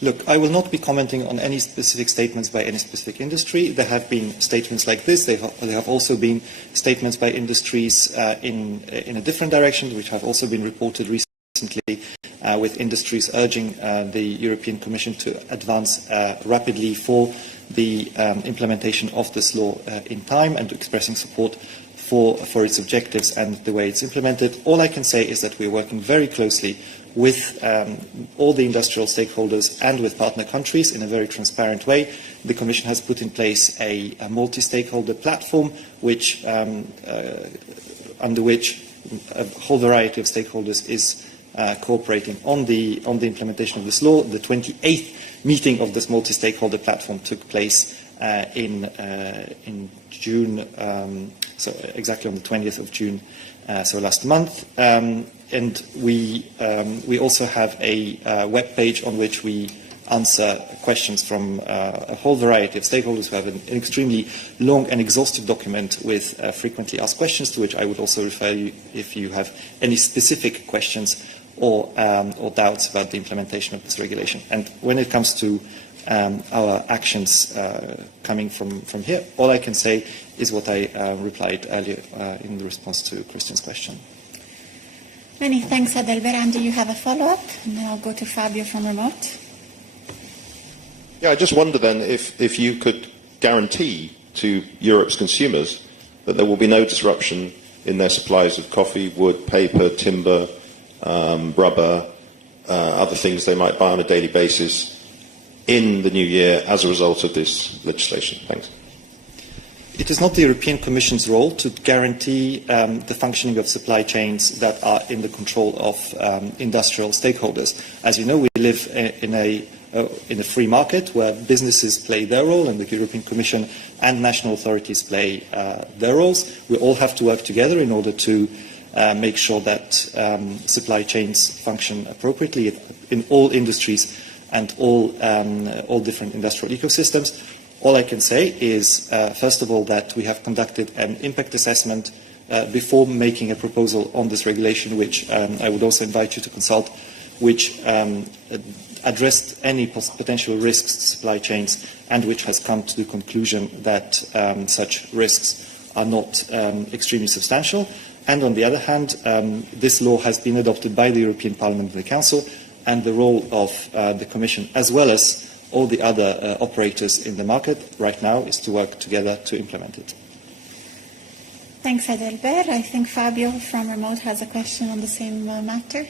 Look, I will not be commenting on any specific statements by any specific industry. There have been statements like this. There have also been statements by industries in a different direction, which have also been reported recently, with industries urging the European Commission to advance rapidly for the implementation of this law in time, and expressing support for its objectives and the way it's implemented. All I can say is that we're working very closely with all the industrial stakeholders and with partner countries in a very transparent way. The Commission has put in place a multi-stakeholder platform under which a whole variety of stakeholders is cooperating on the implementation of this law. The 28th meeting of this multi-stakeholder platform took place in June, so exactly on the 20th of June, so last month. And we also have a web page on which we answer questions from a whole variety of stakeholders who have an extremely long and exhaustive document with frequently asked questions, to which I would also refer you if you have any specific questions or doubts about the implementation of this regulation. And when it comes to our actions coming from here, all I can say is what I replied earlier in the response to Christian's question. Many thanks, Adalbert. And do you have a follow-up? And then I'll go to Fabio from remote. Yeah, I just wonder then if you could guarantee to Europe's consumers that there will be no disruption in their supplies of coffee, wood, paper, timber, rubber, other things they might buy on a daily basis in the new year as a result of this legislation. Thanks. It is not the European Commission's role to guarantee the functioning of supply chains that are in the control of industrial stakeholders. As you know, we live in a free market where businesses play their role and the European Commission and national authorities play their roles. We all have to work together in order to make sure that supply chains function appropriately in all industries and all different industrial ecosystems. All I can say is, first of all, that we have conducted an impact assessment before making a proposal on this regulation, which I would also invite you to consult, which addressed any potential risks to supply chains and which has come to the conclusion that such risks are not extremely substantial. And on the other hand, this law has been adopted by the European Parliament and the Council, and the role of the Commission, as well as all the other operators in the market right now, is to work together to implement it. Thanks, Adalbert. I think Fabio from remote has a question on the same matter.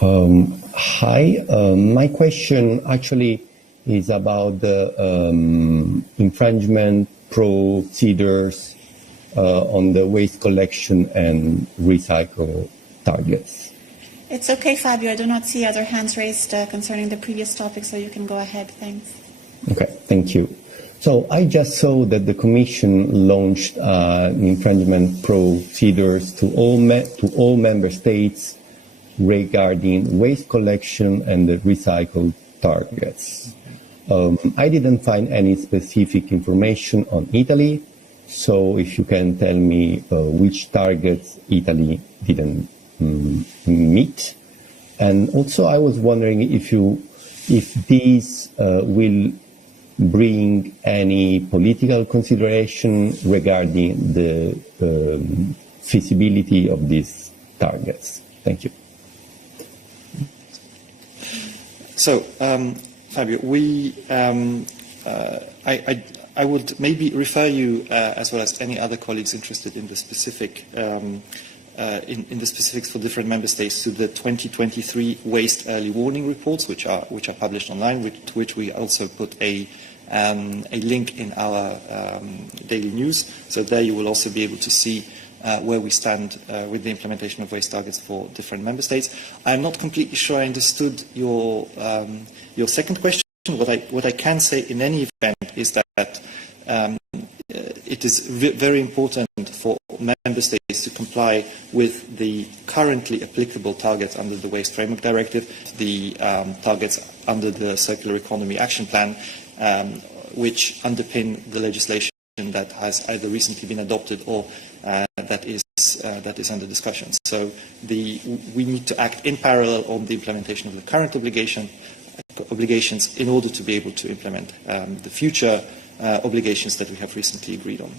Hi, my question actually is about the infringement procedures on the waste collection and recycle targets. It's okay, Fabio. I do not see other hands raised concerning the previous topic, so you can go ahead. Thanks. Okay, thank you. So I just saw that the Commission launched infringement procedures to all member states regarding waste collection and the recycle targets. I didn't find any specific information on Italy, so if you can tell me which targets Italy didn't meet. And also I was wondering if these will bring any political consideration regarding the feasibility of these targets. Thank you. So, Fabio, I would maybe refer you, as well as any other colleagues interested in the specific in the specifics for different member states, to the 2023 waste early warning reports, which are published online, to which we also put a link in our daily news. So there you will also be able to see where we stand with the implementation of waste targets for different member states. I'm not completely sure I understood your second question. What I can say in any event is that it is very important for member states to comply with the currently applicable targets under the Waste Framework Directive, the targets under the Circular Economy Action Plan, which underpin the legislation that has either recently been adopted or that is under discussion. So we need to act in parallel on the implementation of the current obligation, obligations in order to be able to implement the future obligations that we have recently agreed on.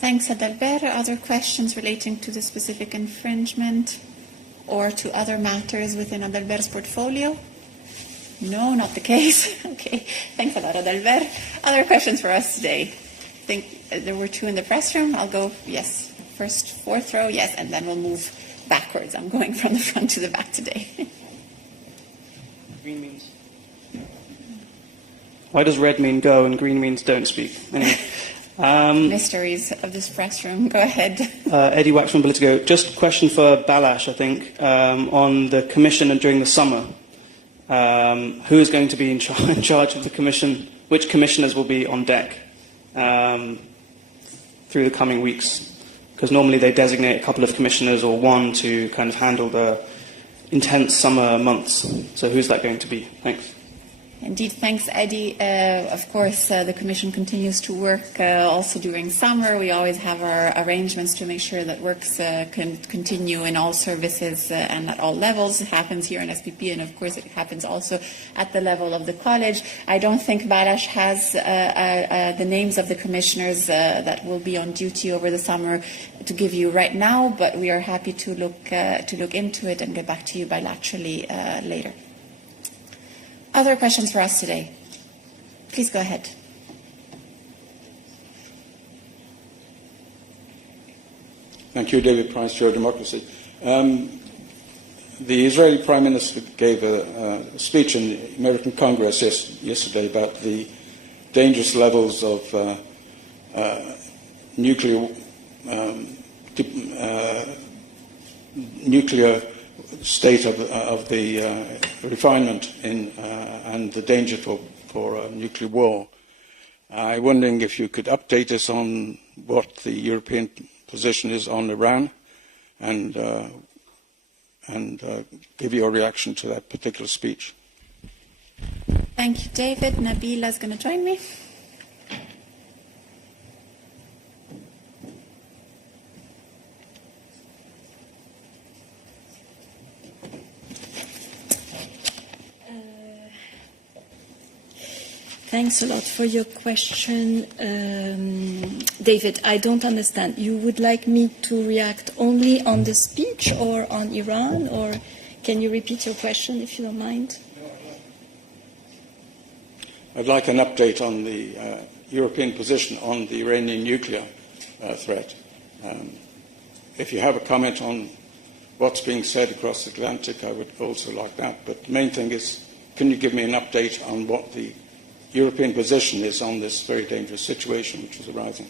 Thanks, Adalbert. Other questions relating to the specific infringement or to other matters within Adalbert's portfolio? No, not the case. Okay, thanks a lot, Adalbert. Other questions for us today? I think there were two in the press room. I'll go, yes, first, fourth row, yes, and then we'll move backwards. I'm going from the front to the back today. Green means. Why does red mean go and green means don't speak? Anyway. Mysteries of this press room. Go ahead. Eddie Wax from Politico. Just a question for Balázs, I think, on the Commission during the summer. Who is going to be in charge of the Commission? Which commissioners will be on deck through the coming weeks? Because normally they designate a couple of commissioners or one to kind of handle the intense summer months. So who's that going to be? Thanks. Indeed, thanks, Eddie. Of course, the Commission continues to work also during summer. We always have our arrangements to make sure that works can continue in all services and at all levels. It happens here in SPP, and of course it happens also at the level of the college. I don't think Balázs has the names of the commissioners that will be on duty over the summer to give you right now, but we are happy to look into it and get back to you bilaterally later. Other questions for us today? Please go ahead. Thank you, David Price, Show Democracy. The Israeli Prime Minister gave a speech in the American Congress yesterday about the dangerous levels of nuclear state of the refinement and the danger for nuclear war. I'm wondering if you could update us on what the European position is on Iran and give your reaction to that particular speech. Thank you, David. Nabila is going to join me. Thanks a lot for your question. David, I don't understand. You would like me to react only on the speech or on Iran, or can you repeat your question if you don't mind? I'd like an update on the European position on the Iranian nuclear threat. If you have a comment on what's being said across the Atlantic, I would also like that. But the main thing is, can you give me an update on what the European position is on this very dangerous situation which is arising?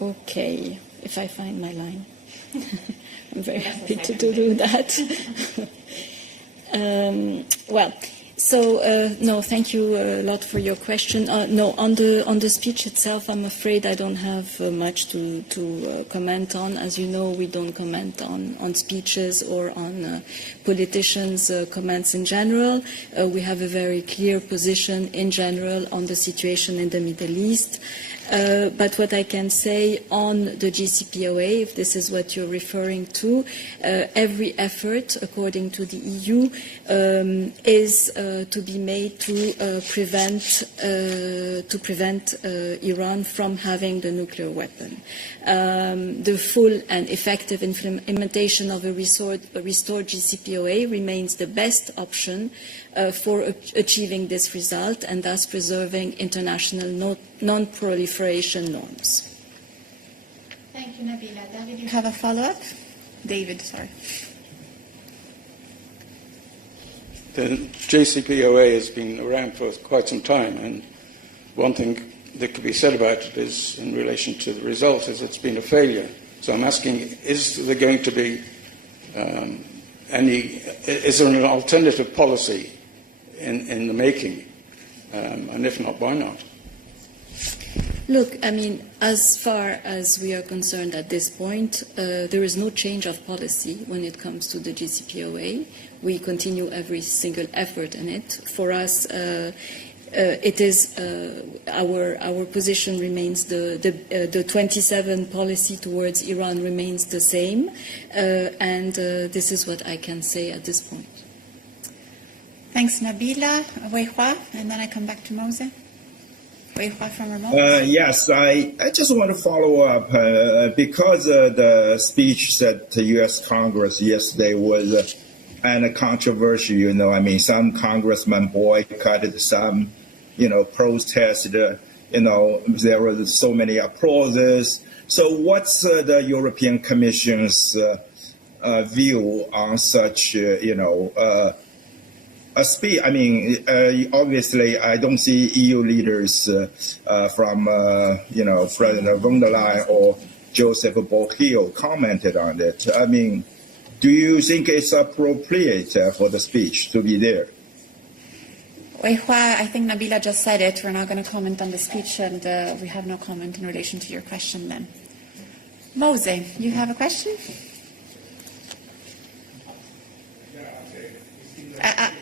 Okay, if I find my line. I'm very happy to do that. No, thank you a lot for your question. No, on the speech itself, I'm afraid I don't have much to comment on. As you know, we don't comment on speeches or on politicians' comments in general. We have a very clear position in general on the situation in the Middle East. But what I can say on the JCPOA, if this is what you're referring to, every effort, according to the EU, is to be made to prevent Iran from having the nuclear weapon. The full and effective implementation of a restored JCPOA remains the best option for achieving this result and thus preserving international non-proliferation norms. Thank you, Nabila. David, you have a follow-up? David, sorry. The JCPOA has been around for quite some time, and one thing that could be said about it is, in relation to the result, is it's been a failure. So I'm asking, is there going to be is there an alternative policy in the making? And if not, why not? Look, I mean, as far as we are concerned at this point, there is no change of policy when it comes to the JCPOA. We continue every single effort in it. For us, it is our position remains the 27 policy towards Iran remains the same, and this is what I can say at this point. Thanks, Nabila. Weihua, and then I come back to Mose. Weihua from remote. Yes, I just want to follow up because the speech that the U.S. Congress yesterday was and controversial. You know, I mean, some congressmen boycotted, some, protested. There were so many applauses. So, what's the European Commission's view on such, a speech? I mean, obviously, I don't see EU leaders from, President von der Leyen or Joseph Borrell commented on it. I mean, do you think it's appropriate for the speech to be there? Weihua, I think Nabila just said it. We're not going to comment on the speech, and we have no comment in relation to your question then. Mose, you have a question?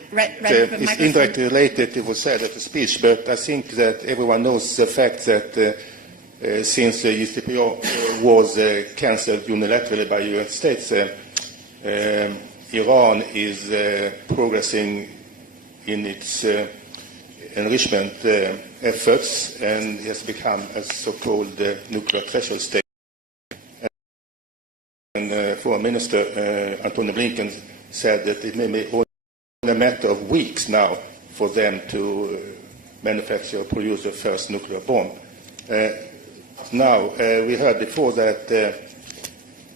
It's indirectly related to what was said at the speech, but I think that everyone knows the fact that since the USTPO was cancelled unilaterally by the United States, Iran is progressing in its enrichment efforts and has become a so-called nuclear threshold state. And Foreign Minister Antony Blinken said that it may be only a matter of weeks now for them to manufacture or produce the first nuclear bomb. Now, we heard before that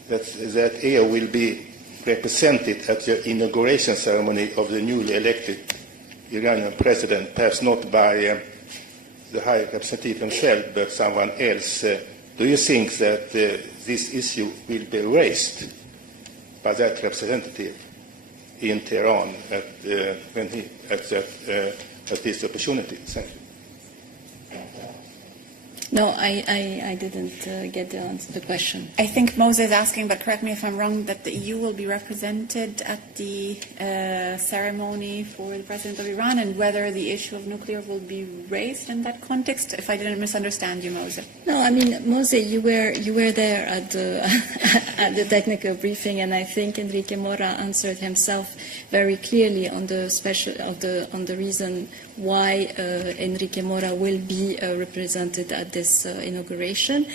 that EU will be represented at the inauguration ceremony of the newly elected Iranian president, perhaps not by the High Representative himself, but someone else. Do you think that this issue will be raised by that representative in Tehran at this opportunity? Thank you. No, I didn't get the question. I think Mose is asking, but correct me if I'm wrong, that the EU will be represented at the ceremony for the President of Iran, and whether the issue of nuclear will be raised in that context. If I didn't misunderstand you, Mose. No, I mean, Mose, you were there at the at the technical briefing, and I think Enrique Mora answered himself very clearly on the reason why Enrique Mora will be represented at this inauguration.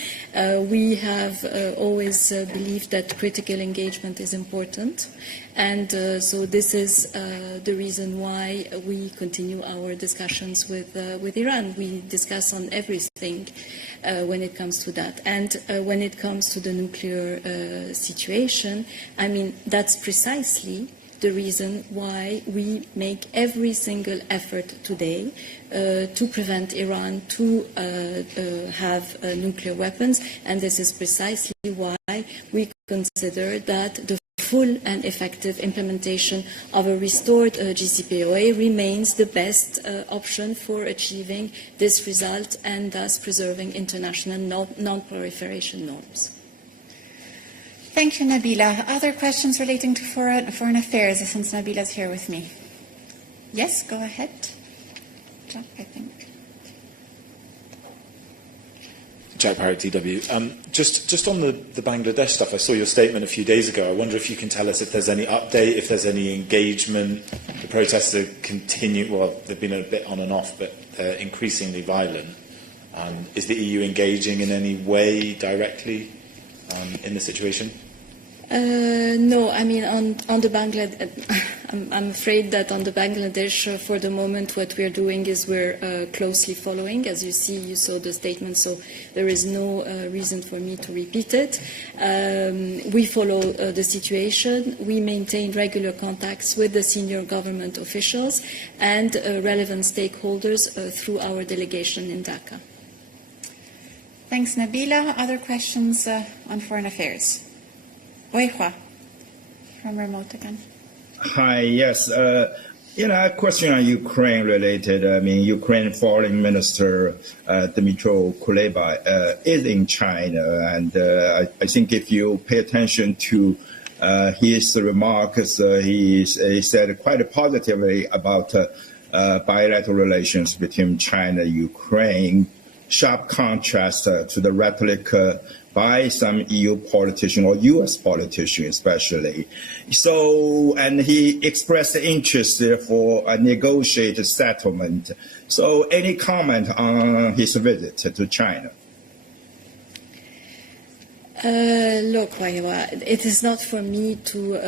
We have always believed that critical engagement is important, and so this is the reason why we continue our discussions with Iran. We discuss on everything when it comes to that. And when it comes to the nuclear situation, I mean, that's precisely the reason why we make every single effort today to prevent Iran to have nuclear weapons, and this is precisely why we consider that the full and effective implementation of a restored JCPOA remains the best option for achieving this result and thus preserving international non-proliferation norms. Thank you, Nabila. Other questions relating to foreign affairs, since Nabila is here with me? Yes, go ahead. Jack, I think. Jack Parrott, DW. Just on the Bangladesh stuff, I saw your statement a few days ago. I wonder if you can tell us if there's any update, if there's any engagement. The protests are well, they've been a bit on and off, but increasingly violent. Is the EU engaging in any way directly in the situation? No, I mean, on the Bangladesh, I'm afraid that on the Bangladesh, for the moment, what we're doing is we're closely following. As you see, you saw the statement, so there is no reason for me to repeat it. We follow the situation. We maintain regular contacts with the senior government officials and relevant stakeholders through our delegation in Dhaka. Thanks, Nabila. Other questions on foreign affairs? Weihua, from remote again. Hi, yes. A question on Ukraine related. I mean, Ukraine Foreign Minister Dmytro Kuleba is in China, and I think if you pay attention to his remarks, he said quite positively about bilateral relations between China and Ukraine, sharp contrast to the rhetoric by some EU politician or US politician especially. So, and he expressed interest for a negotiated settlement. So any comment on his visit to China? Look, it is not for me to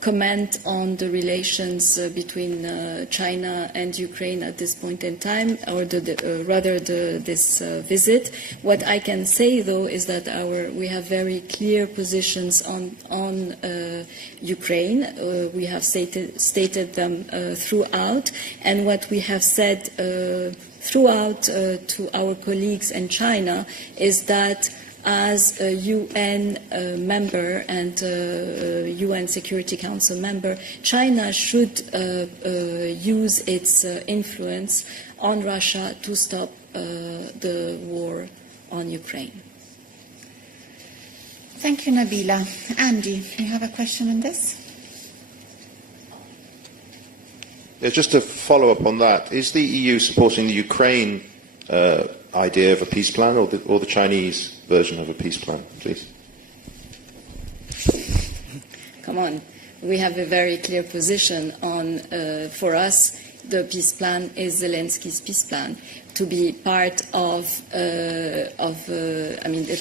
comment on the relations between China and Ukraine at this point in time, or this visit. What I can say, though, is that we have very clear positions on Ukraine. We have stated them throughout, and what we have said throughout to our colleagues in China is that as a UN member and UN Security Council member, China should use its influence on Russia to stop the war on Ukraine. Thank you, Nabila. Andy, you have a question on this? Yeah, just to follow up on that, is the EU supporting the Ukraine idea of a peace plan, or the Chinese version of a peace plan, please? Come on, we have a very clear position on, for us, the peace plan is Zelensky's peace plan. To be part of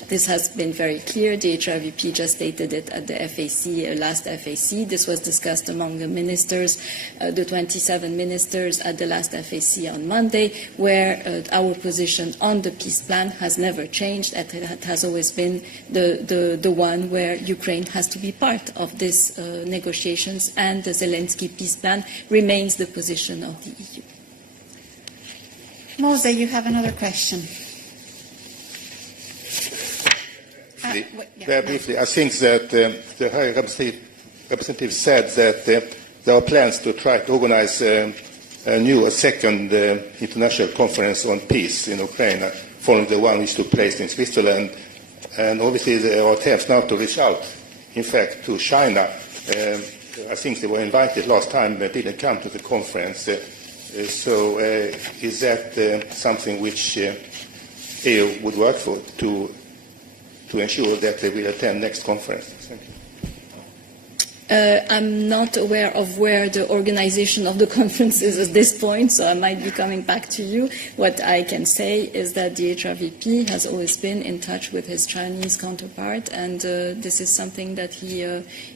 this has been very clear. The HRVP just stated it at the FAC, last FAC. This was discussed among the ministers, the 27 ministers at the last FAC on Monday, where our position on the peace plan has never changed. It has always been the one where Ukraine has to be part of these negotiations, and the Zelensky peace plan remains the position of the EU. Mose, you have another question. Very briefly, I think that the High Representative said that there are plans to try to organize a second international conference on peace in Ukraine, following the one which took place in Switzerland. And obviously there are attempts now to reach out, in fact, to China. I think they were invited last time, but didn't come to the conference. So is that something which EU would work for to ensure that they will attend next conference? Thank you. I'm not aware of where the organization of the conference is at this point, so I might be coming back to you. What I can say is that the HRVP has always been in touch with his Chinese counterpart, and this is something that he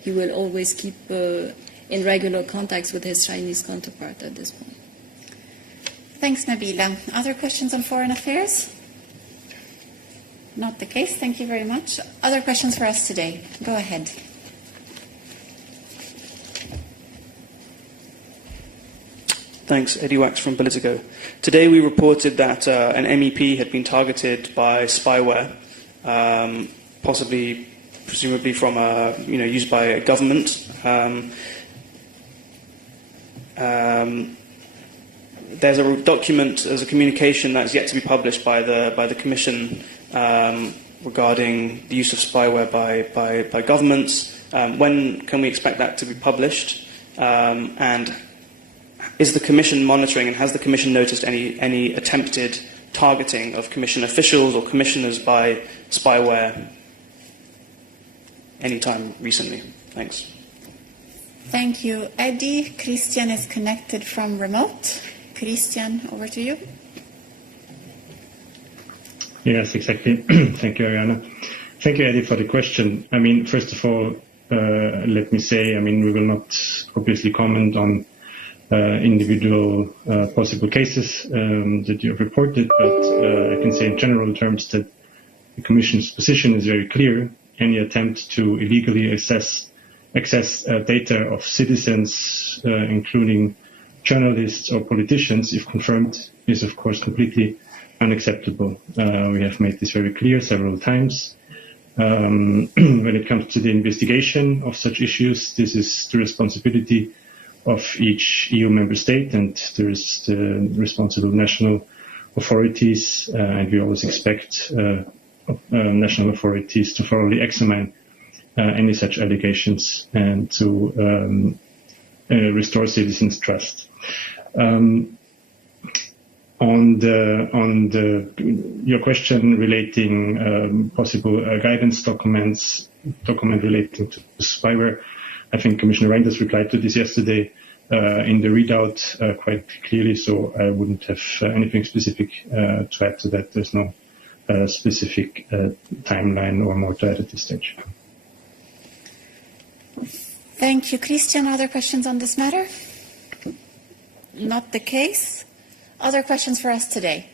will always keep in regular contacts with his Chinese counterpart at this point. Thanks, Nabila. Other questions on foreign affairs? Not the case. Thank you very much. Other questions for us today? Go ahead. Thanks, Eddie Wax from Politico. Today we reported that an MEP had been targeted by spyware, presumably from used by a government. There's a document, there's a communication that's yet to be published by the Commission regarding the use of spyware by governments. When can we expect that to be published? And is the Commission monitoring, and has the Commission noticed any attempted targeting of Commission officials or commissioners by spyware anytime recently? Thanks. Thank you, Eddie. Christian is connected from remote. Christian, over to you. Yes, exactly. Thank you, Ariana. Thank you, Eddie, for the question. I mean, first of all, let me say, we will not obviously comment on individual possible cases that you have reported, but I can say in general terms that the Commission's position is very clear. Any attempt to illegally access data of citizens, including journalists or politicians, if confirmed, is of course completely unacceptable. We have made this very clear several times. When it comes to the investigation of such issues, this is the responsibility of each EU member state, and there is the responsible national authorities, and we always expect national authorities to thoroughly examine any such allegations and to restore citizens' trust. On your question relating possible guidance document relating to spyware, I think Commissioner Reinders replied to this yesterday in the readout quite clearly, so I wouldn't have anything specific to add to that. There's no specific timeline or more to add at this stage. Thank you, Christian. Other questions on this matter? Not the case. Other questions for us today?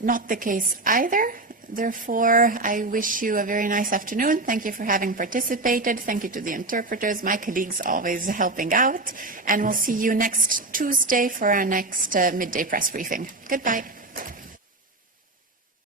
Not the case either. Therefore, I wish you a very nice afternoon. Thank you for having participated. Thank you to the interpreters, my colleagues always helping out. And we'll see you next Tuesday for our next midday press briefing. Goodbye.